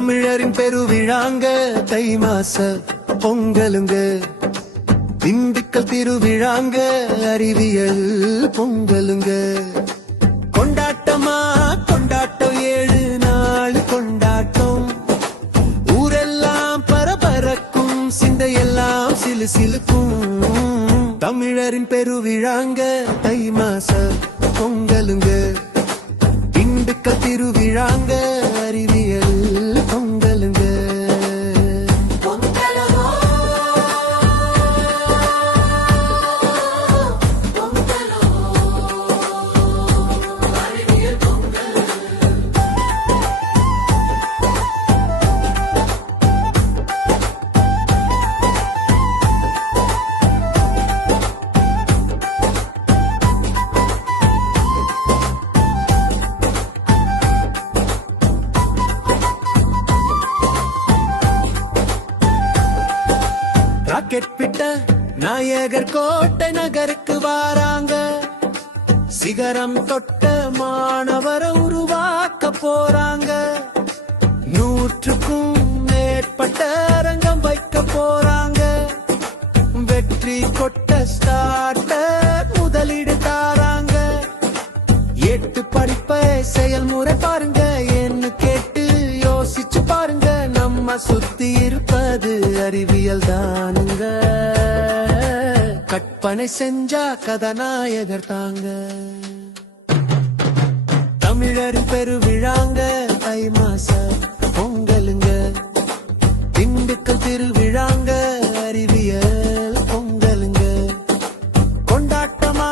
தமிழரின் பெருவிழாங்க தை மாச பொங்கலுங்க, திண்டுக்கல் திருவிழாங்க அறிவியல் பொங்கலுங்க. கொண்டாட்டமா கொண்டாட்டம் 7 நாள் கொண்டாட்டம், ஊரெல்லாம் பரபரக்கும் சிந்தையெல்லாம் சிலு சிலுக்கும். தமிழரின் பெருவிழாங்க தை மாச பொங்கலுங்க, திண்டுக்கல் திருவிழாங்க அறிவியல் பொங்கலுங்க. ராக்கெட் பிட்ட நாயகர் கோட்டை நகருக்கு வாராங்க, சிகரம் தொட்ட மாணவரை உருவாக்க போறாங்க. 100க்கும் மேற்பட்ட அரங்கம் வைக்க போறாங்க. வெற்றி கொட்ட ஸ்டார்டர் முதலீடு தாராங்க. 8 படிப்பை செயல்முறை பாருங்க, என்ன கேட்டு யோசிச்சு பாருங்க. நம்ம சுத்தி இருப்பது அறிவியல் தானுங்க, கற்பனை செஞ்சா கதாநாயகர் தாங்க. தமிழர் பெருவிழாங்க தை மாச பொங்கலுங்க, திண்டுக்கல் திருவிழாங்க அறிவியல் பொங்கலுங்க. கொண்டாட்டமா